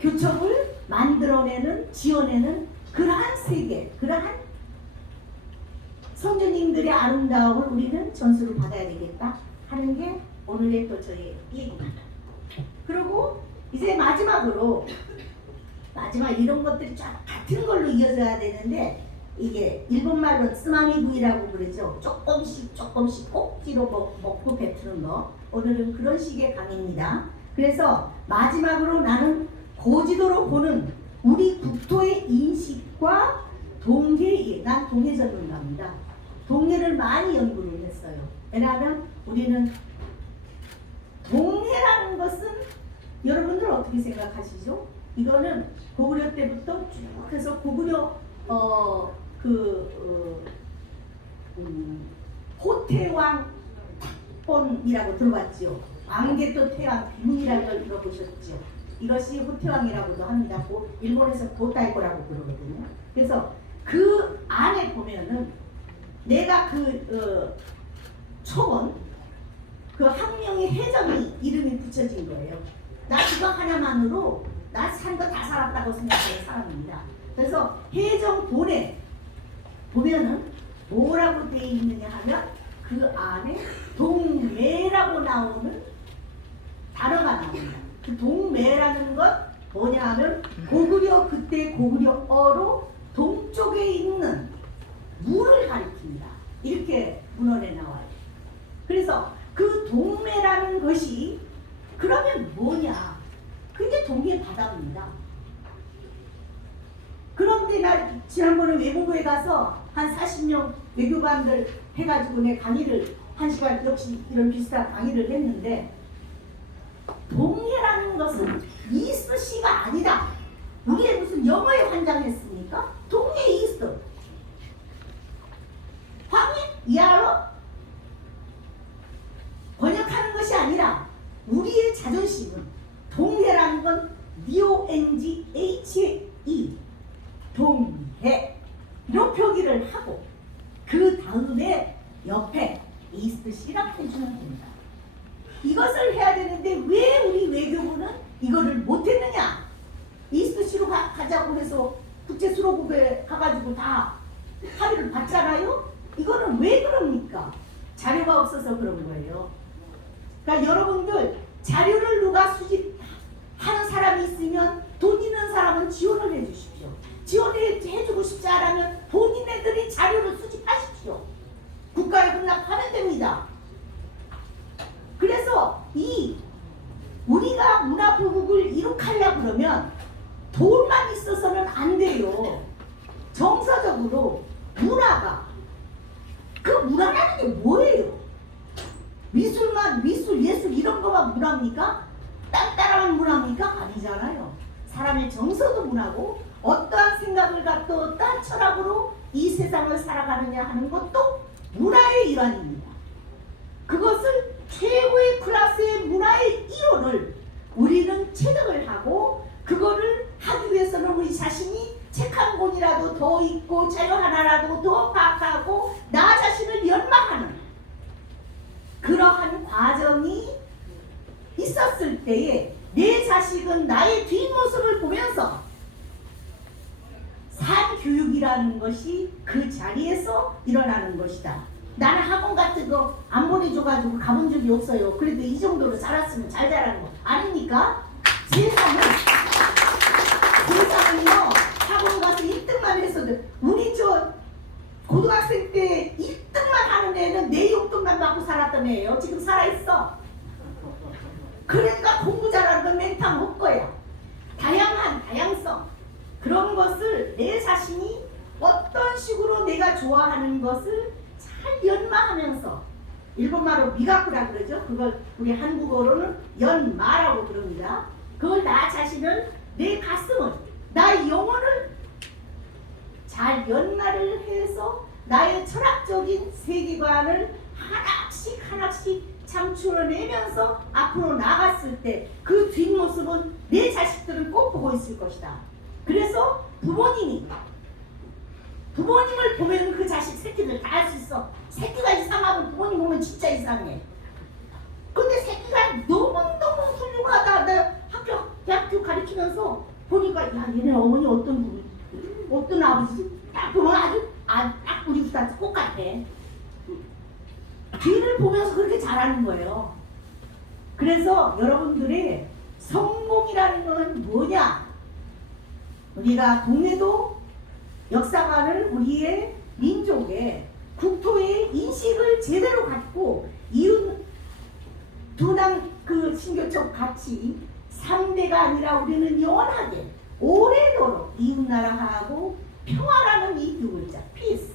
교첩을 만들어내는 지어내는 그러한 세계, 그러한 성주님들의 아름다움을 우리는 전수를 받아야 되겠다 하는 게 오늘의 또 저희 얘기입니다. 그리고 이제 마지막 이런 것들이 쫙 같은 걸로 이어져야 되는데 이게 일본말로 쓰마미구이라고 그러죠. 조금씩 꼭지로 먹고 뱉는 거. 오늘은 그런 식의 강의입니다. 그래서 마지막으로 나는 고지도로 보는 우리 국토의 인식과 난 동해 전문가입니다. 동해를 많이 연구를 했어요. 왜냐하면 우리는 동해라는 것은 여러분들 어떻게 생각하시죠? 이거는 고구려 때부터 쭉 해서 고구려 호태왕 탁본이라고 들어봤죠. 왕개토 태왕 비문이라는 걸 들어보셨죠. 이것이 호태왕이라고도 합니다. 일본에서 고타이고라고 그러거든요. 그래서 그 안에 보면은 내가 초원 그 항명의 해전이 이름이 붙여진 거예요. 나 그거 하나만으로 나 산 거 다 살았다고 생각하는 사람입니다. 그래서 해전본에 보면은 뭐라고 되어 있느냐 하면 그 안에 동매라고 나오는 단어가 나옵니다. 그 동매라는 것 뭐냐 하면 그때 고구려어로 동쪽에 있는 물을 가리킵니다. 이렇게 문헌에 나와요. 그래서 그 동매라는 것이 그러면 뭐냐? 그게 동해 바다입니다. 그런데 나 지난번에 외국어에 가서 한 40명 외교관들 해가지고 내 강의를 1시간 역시 이런 비슷한 강의를 했는데 동해라는 것은 이스트시가 아니다. 우리의 무슨 영어에 환장했습니까? 동해 이스트. 황해 이하로 번역하는 것이 아니라 우리의 자존심은 동해라는 건 DONGHE 동해 로 표기를 하고 그 다음에 옆에 이스트시라고 해주면 됩니다. 이것을 해야 되는데 왜 우리 외교부는 이거를 못했느냐? 이스트시로 가자고 해서 국제수로국에 가가지고 다 합의를 받잖아요? 이거는 왜 그럽니까? 자료가 없어서 그런 거예요. 그러니까 여러분들 자료를 누가 수집하는 사람이 있으면 돈 있는 사람은 지원을 해주십시오. 지원해주고 싶지 않으면 본인네들이 자료를 수집하십시오. 국가에 헌납하면 됩니다. 그래서 우리가 문화보국을 이룩하려 그러면 돈만 있어서는 안 돼요. 정서적으로 그 문화라는 게 뭐예요? 미술, 예술 이런 거만 문화입니까? 딴따라만 문화입니까? 아니잖아요. 사람의 정서도 문화고 어떠한 생각을 갖고 어떠한 철학으로 이 세상을 살아가느냐 하는 것도 문화의 일환입니다. 그것을 최고의 클래스의 문화의 이론을 우리는 체득을 하고 그거를 하기 위해서는 우리 자신이 책 한 권이라도 더 읽고 자료 하나라도 더 파악하고 나 자신을 연마하는 그러한 과정이 있었을 때에 내 자식은 나의 뒷모습을 보면서 산교육이라는 것이 그 자리에서 일어나는 것이다. 나는 학원 같은 거 안 보내줘가지고 가본 적이 없어요. 그래도 이 정도로 자랐으면 잘 자라는 거 아닙니까? 세상은요 학원 가서 1등만 했어도 우리 저 고등학생 때 1등만 하는 애는 내 용돈만 살았던 애예요. 지금 살아있어. 그러니까 공부 잘하는 건 맹탕 못 거야. 다양성 그런 것을 내 자신이 어떤 식으로 내가 좋아하는 것을 잘 연마하면서 일본말로 미가쿠라 그러죠. 그걸 우리 한국어로는 연마라고 그럽니다. 그걸 나 자신을 내 가슴을 나의 영혼을 잘 연마를 해서 나의 철학적인 세계관을 하나씩 창출해내면서 앞으로 나갔을 때 그 뒷모습은 내 자식들은 꼭 보고 있을 것이다. 그래서 부모님을 보면 그 자식 새끼들 다 할 수 있어. 새끼가 이상하면 부모님 보면 진짜 이상해. 근데 새끼가 너무너무 훌륭하다. 나 대학교 가르치면서 보니까 야 얘네 어머니 어떤 아버지 딱 보면 아주 딱 우리 부산 똑같아. 뒤를 보면서 그렇게 잘하는 거예요. 그래서 여러분들의 성공이라는 것은 뭐냐? 우리가 동네도 역사관을 우리의 민족의 국토의 인식을 제대로 갖고 이웃 두당 그 신교적 같이 3대가 아니라 우리는 영원하게 오래도록 이웃나라하고 평화라는 이 두 글자 peace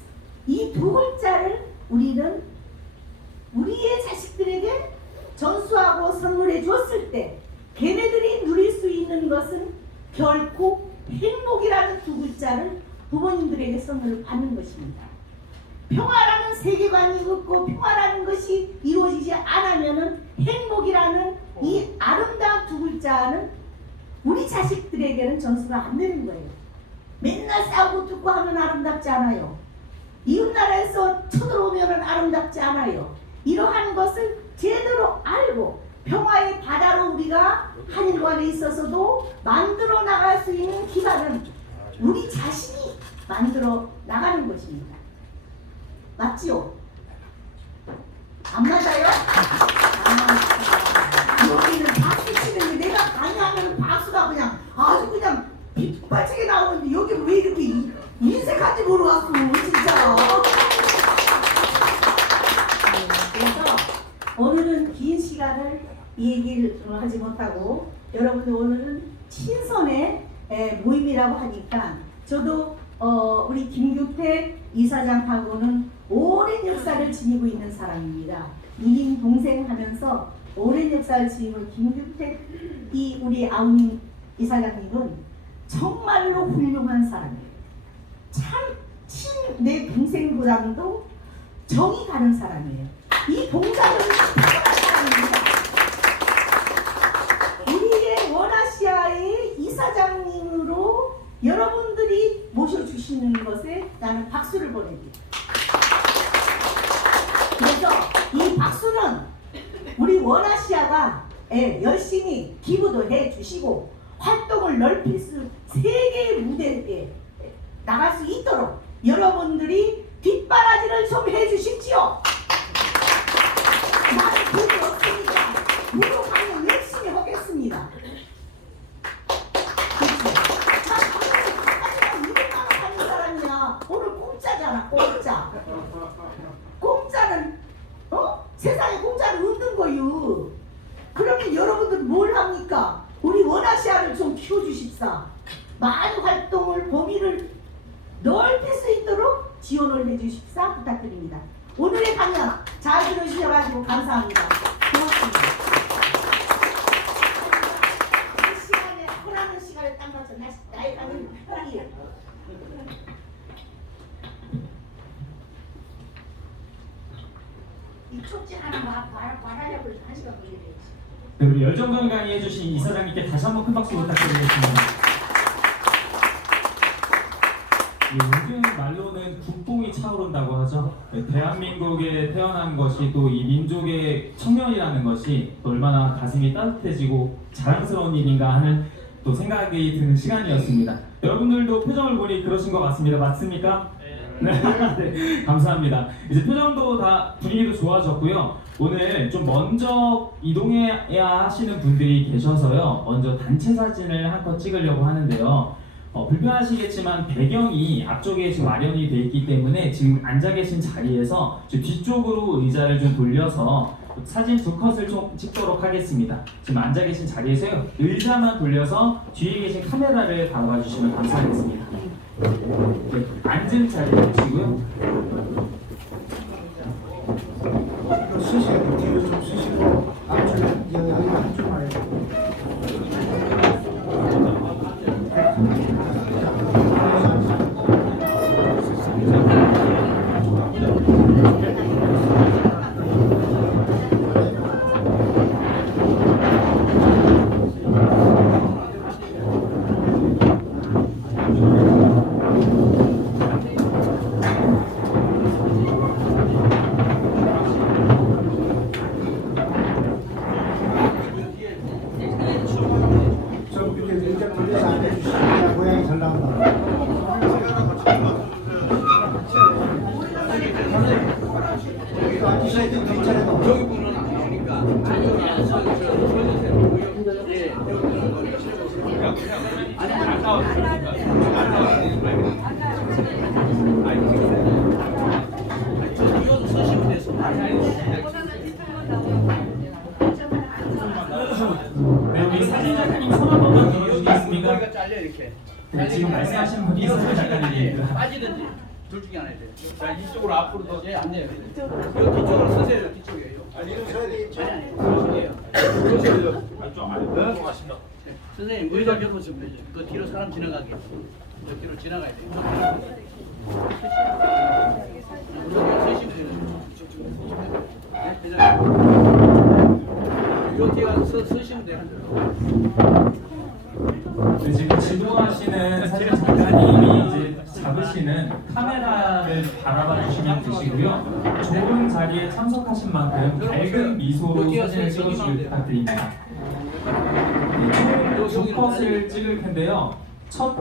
이 두 글자를 우리는 우리의 자식들에게 전수하고 선물해 줬을 때 걔네들이 누릴 수 있는 것은 결코 행복이라는 두 글자를 부모님들에게 선물을 받는 것입니다. 평화라는 세계관이 없고 평화라는 것이 이루어지지 않으면은 행복이라는 이 아름다운 두 글자는 우리 자식들에게는 전수가 안 되는 거예요. 맨날 싸우고 죽고 하면 아름답지 않아요. 이웃나라에서 쳐들어오면 아름답지 않아요. 이러한 것을 제대로 알고 평화의 바다로 우리가 한일관에 있어서도 만들어 나갈 수 있는 기반은 우리 자신이 만들어 나가는 것입니다. 맞지요? 안 맞아요? 여기는 박수 치는데 내가 강의하면 박수가 그냥 아주 그냥 빗발치게 나오는데 여기 왜 이렇게 인색한지 모르겠어 진짜. 그래서 오늘은 긴 시간을 이 얘기를 하지 못하고 여러분들 오늘은 친선의 모임이라고 하니까 저도 우리 김규택 이사장하고는 오랜 역사를 지니고 있는 사람입니다. 누님 동생 하면서 오랜 역사를 지니고 김규택 우리 아우님 이사장님은 정말로 훌륭한 사람이에요. 참 내 동생보다도 정이 가는 사람이에요. 이 봉사를 타고난 사람입니다. 우리의 원아시아의 이사장님으로 여러분들이 모셔주시는 것에 나는 박수를 보냅니다. 그래서 이 박수는 우리 원아시아가 열심히 기부도 해주시고 활동을 넓힐 수 세계의 무대에 나갈 수 있도록 여러분들이 뒷바라지를 좀 해주십시오. 나는 돈이 없으니까 무료강의 열심히 하겠습니다. 그렇죠? 나 200만 원 하는 사람이야. 오늘 공짜잖아, 공짜. 공짜는 세상에 공짜는 없는 거요. 그러면 여러분들 뭘 합니까? 우리 원아시아를 좀 키워주십사. 많은 활동을 범위를 넓힐 수 있도록 지원을 해주십사 부탁드립니다. 오늘의 강연 잘 들어주셔가지고 감사합니다. 고맙습니다. 이 시간에 호라는 시간에 딱 맞춰 나의 강연 편하게. 이 촉진 하나 말하려고 1시간 걸리네. 네, 우리 열정적인 강의 해주신 이사장님께 다시 한번 큰 박수 부탁드리겠습니다. 요즘 말로는 국뽕이 차오른다고 하죠. 대한민국에 태어난 것이 또 이 민족의 청년이라는 것이 또 얼마나 가슴이 따뜻해지고 자랑스러운 일인가 하는 또 생각이 드는 시간이었습니다. 여러분들도 표정을 보니 그러신 것 같습니다. 맞습니까? 네. 네, 감사합니다. 이제 표정도 다 분위기도 좋아졌고요. 오늘 좀 먼저 이동해야 하시는 분들이 계셔서요. 먼저 단체 사진을 한 컷 찍으려고 하는데요. 불편하시겠지만 배경이 앞쪽에 지금 마련이 되어 있기 때문에 지금 앉아 계신 자리에서 뒤쪽으로 의자를 좀 돌려서 사진 두 컷을 찍도록 하겠습니다. 지금 앉아 계신 자리에서요. 의자만 돌려서 뒤에 계신 카메라를 바라봐 주시면 감사하겠습니다. 네, 앉은 자리에 주시고요. 쓰시고 뒤로 좀 쓰시고 앞줄 여기 한줄만 해도. 좀 이렇게 의자 돌려서 앉아주시면 모양이 잘 나온다. 여기 앉으셔야 돼요. 뒷자리도. 저기 분은 안 나오니까 아니 안 나와. 이거 쓰시면 돼서. 네, 우리 사진 작가님 손 한 번만 들어주시겠습니까? 머리가 잘려 이렇게. 네, 지금 말씀하신 분이 사진 작가님입니다. 빠지든지 둘 중에 하나 해야 돼. 자 이쪽으로 앞으로 더. 안 돼요. 이 뒤쪽으로 쓰세요. 뒤쪽이에요. 아니 이거 서야 되겠죠? 선생님 의자 옆으시면 되죠. 그 뒤로 사람 지나가게. 저 뒤로 지나가야 돼요. 쓰시면 돼요. 요 뒤에 가서 쓰시면 돼요. 네, 지금 지도하시는 사진 작가님이 이제 잡으시는 카메라를 바라봐 주시면 되시고요. 좋은 자리에 참석하신 만큼 밝은 미소로 사진을 찍어주길 부탁드립니다. 네, 두 컷을 찍을 텐데요. 첫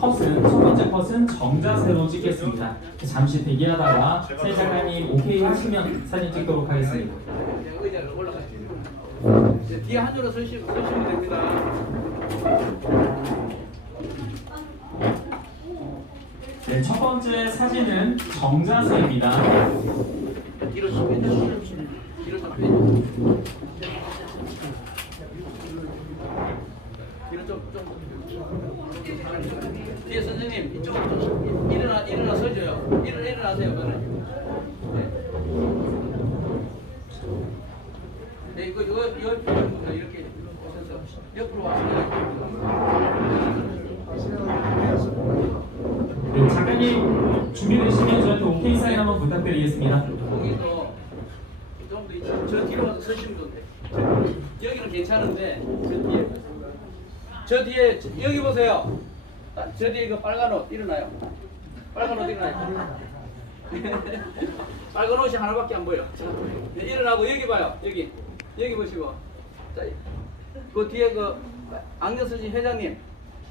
번째 컷은 정자세로 찍겠습니다. 잠시 대기하다가 사진 작가님 오케이 하시면 사진 찍도록 하겠습니다. 의자를 올라가요. 뒤에 한 줄로 쓰시면 됩니다. 네, 첫 번째 사진은 정자세입니다. 뒤로 좀 빼줘. 뒤로 좀 빼줘. 뒤로 좀. 뒤에 선생님 이쪽으로 좀 일어나 서줘요. 일어나세요. 그러면. 네, 이거 이렇게 오셔서 옆으로 와서. 네, 작가님 준비되시면 저한테 오케이 사인 한번 부탁드리겠습니다. 거기서 좀 더 저 뒤로 가서 서시면 돼. 여기는 괜찮은데 저 뒤에 여기 보세요. 저 뒤에 그 빨간 옷 일어나요. 빨간 옷 일어나요. 빨간 옷이 하나밖에 안 보여. 네, 일어나고 여기 봐요. 여기 보시고. 자, 그 뒤에 그 안경 쓰신 회장님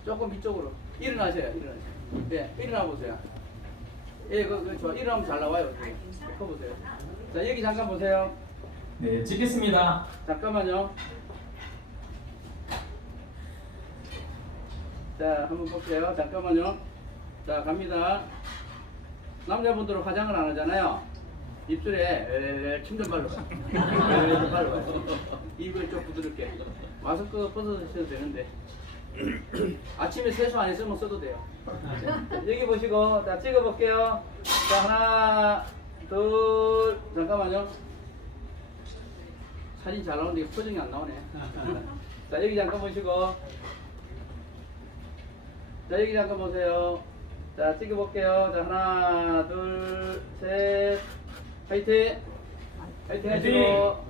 조금 이쪽으로 일어나세요. 네, 일어나 보세요. 예, 그 좋아. 일어나면 잘 나와요. 커 보세요. 자, 여기 잠깐 보세요. 네, 찍겠습니다. 잠깐만요. 자, 한번 볼게요. 잠깐만요. 자, 갑니다. 남자분들은 화장을 안 하잖아요. 입술에 침좀 발라봐. 좀 발라봐. 입을 좀 부드럽게. 마스크 벗어주셔도 되는데. 아침에 세수 안 했으면 써도 돼요. 여기 보시고, 자, 찍어볼게요. 자, 하나, 둘, 잠깐만요. 사진 잘 나오는데 표정이 안 나오네. 자, 여기 잠깐 보시고. 자, 여기 잠깐 보세요. 자, 찍어볼게요. 자, 하나, 둘, 셋. 화이팅! 화이팅 하시고.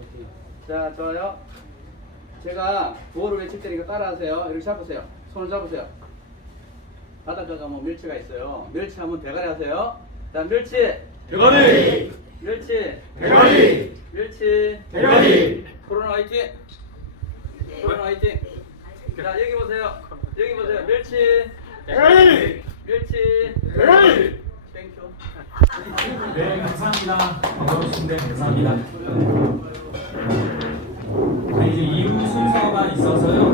자, 좋아요. 제가 구호를 외칠 테니까 따라하세요. 이렇게 잡으세요. 손을 잡으세요. 바닷가 가면 멸치가 있어요. 멸치 하면 대가리 하세요. 자, 멸치! 대가리! 멸치! 대가리! 멸치! 대가리! 코로나 화이팅! 코로나 화이팅! 자, 여기 보세요. 여기 보세요. 멸치! 대가리! 멸치! 대가리! 땡큐. 네, 감사합니다. 반가우신데 감사합니다. 네, 이제 이후 순서가 있어서요.